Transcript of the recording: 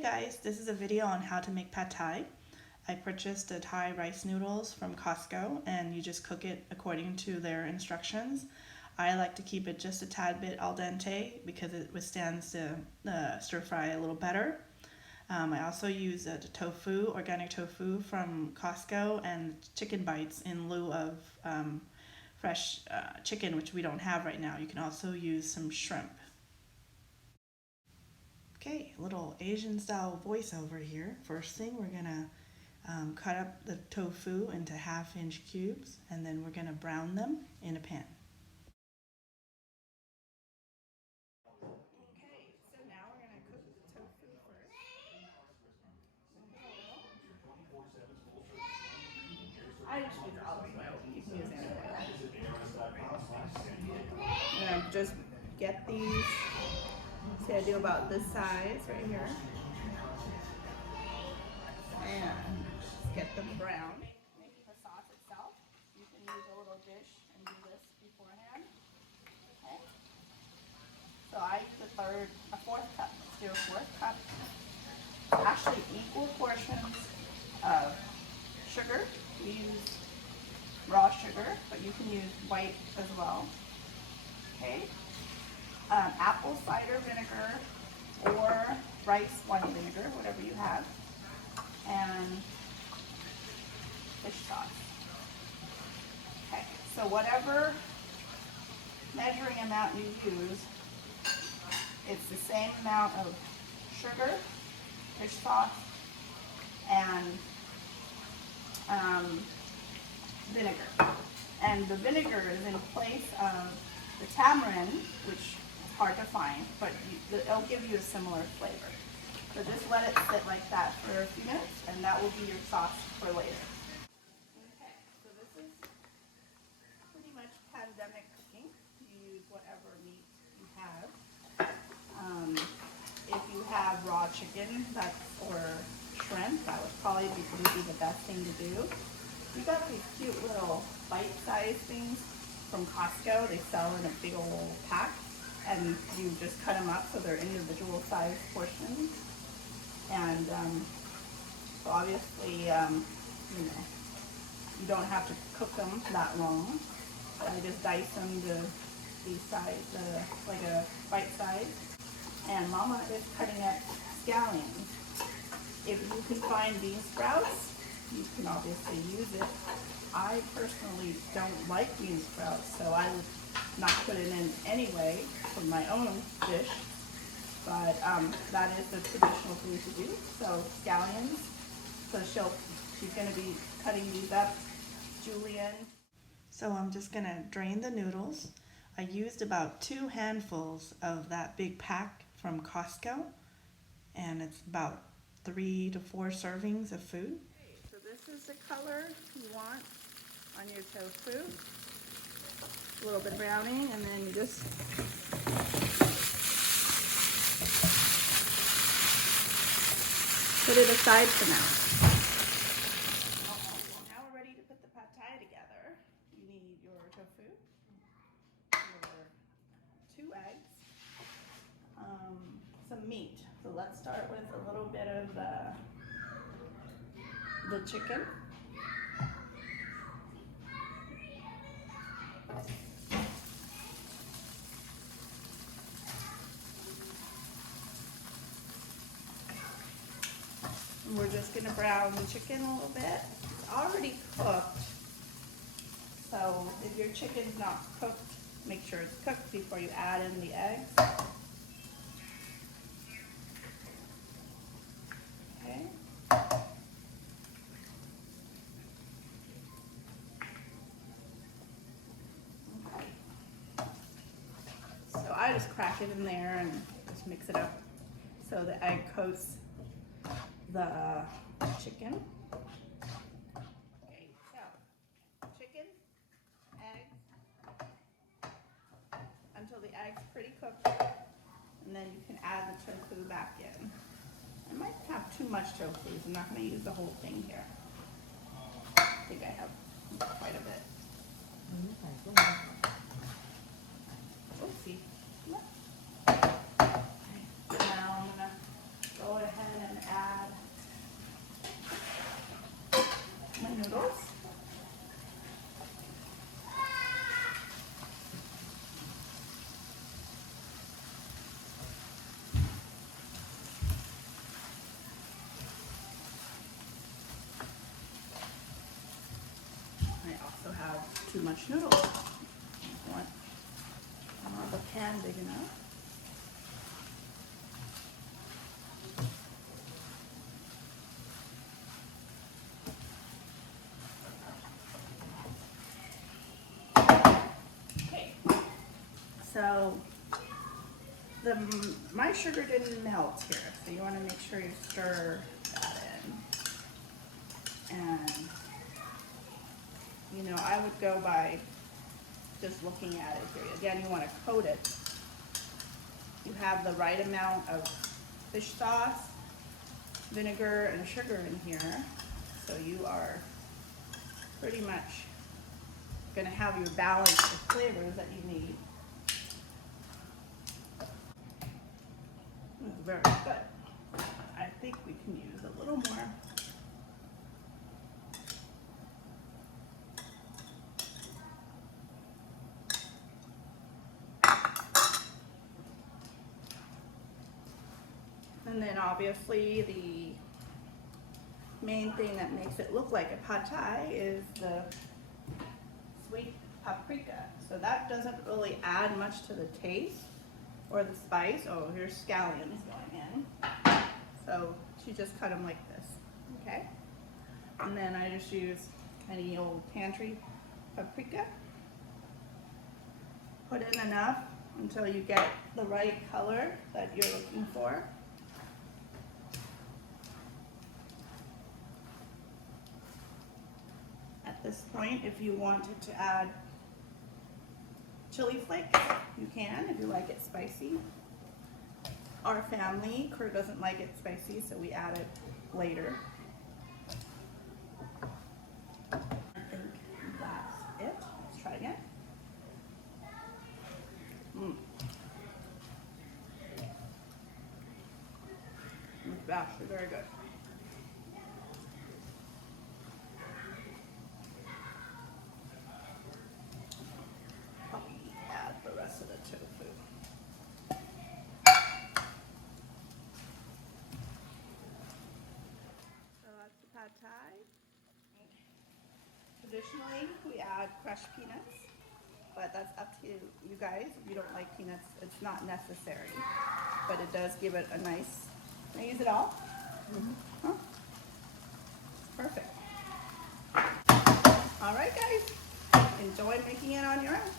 Hey guys, this is a video on how to make pad thai. I purchased the Thai rice noodles from Costco and you just cook it according to their instructions. I like to keep it just a tad bit al dente because it withstands the stir fry a little better. I also use the tofu, organic tofu from Costco, and chicken bites in lieu of fresh chicken, which we don't have right now. You can also use some shrimp. Okay, a little Asian style voiceover here. First thing, we're gonna cut up the tofu into 1/2-inch cubes, and then we're gonna brown them in a pan. Okay, so now we're gonna cook the tofu first. I just use olive oil. You can use any oil. I'm gonna just get these. See, I do about this size right here. And get them brown. Make the sauce itself. You can use a little dish and do this beforehand. Okay. So I use a fourth cup. Let's do a fourth cup. Actually, equal portions of sugar. We use raw sugar, but you can use white as well. Okay. Apple cider vinegar or rice wine vinegar, whatever you have, and fish sauce. Okay, so whatever measuring amount you use, it's the same amount of sugar, fish sauce, and vinegar. And the vinegar is in place of the tamarind, which is hard to find, but it'll give you a similar flavor. So just let it sit like that for a few minutes, and that will be your sauce for later. Okay, so this is pretty much pandemic cooking. You use whatever meat you have. If you have raw chicken or shrimp, that would probably be the best thing to do. We got these cute little bite-sized things from Costco. They sell in a big old pack, and you just cut them up so they're individual sized portions. And so obviously, you don't have to cook them that long. I just dice them to these size, like a bite size. And Mama is cutting up scallions. If you can find bean sprouts, you can obviously use it. I personally don't like bean sprouts, so I would not put it in anyway for my own dish. But that is the traditional food to do. So scallions. So she's going to be cutting these up. Julian. So I'm just going to drain the noodles. I used about 2 handfuls of that big pack from Costco, and it's about 3 to 4 servings of food. Okay, so this is the color you want on your tofu. A little bit browning, and then you just put it aside for now. Now we're ready to put the pad thai together. You need your tofu, your 2 eggs, some meat. So let's start with a little bit of the chicken. And we're just going to brown the chicken a little bit. It's already cooked. So if your chicken's not cooked, make sure it's cooked before you add in the eggs. Okay. So I just crack it in there and just mix it up so the egg coats the chicken. Okay, so chicken, eggs, until the egg's pretty cooked, and then you can add the tofu back in. I might have too much tofu, so I'm not going to use the whole thing here. I think I have quite a bit. Oopsie. Okay. Now I'm going to go ahead and too much noodles. You want more of a pan big enough. Okay, so my sugar didn't melt here, so you want to make sure you stir that in. And you know, I would go by just looking at it here. Again, you want to coat it. You have the right amount of fish sauce, vinegar, and sugar in here, so you are pretty much going to have your balance of flavors that you need. It's very good. I think we can use a little more. And then obviously the main thing that makes it look like a pad thai is the sweet paprika. So that doesn't really add much to the taste or the spice. Oh, here's scallions going in. So you just cut them like this, okay? And then I just use any old pantry paprika. Put in enough until you get the right color that you're looking for. At this point, if you wanted to add chili flakes, you can if you like it spicy. Our family, Kurt doesn't like it spicy, so we add it later. I think that's it. Let's try again. It's actually very good. Add the rest of the tofu. So that's the pad thai. Traditionally, we add crushed peanuts, but that's up to you guys. If you don't like peanuts, it's not necessary, but it does give it a nice. Can I use it all? Huh? Perfect. All right, guys. Enjoy making it on your own.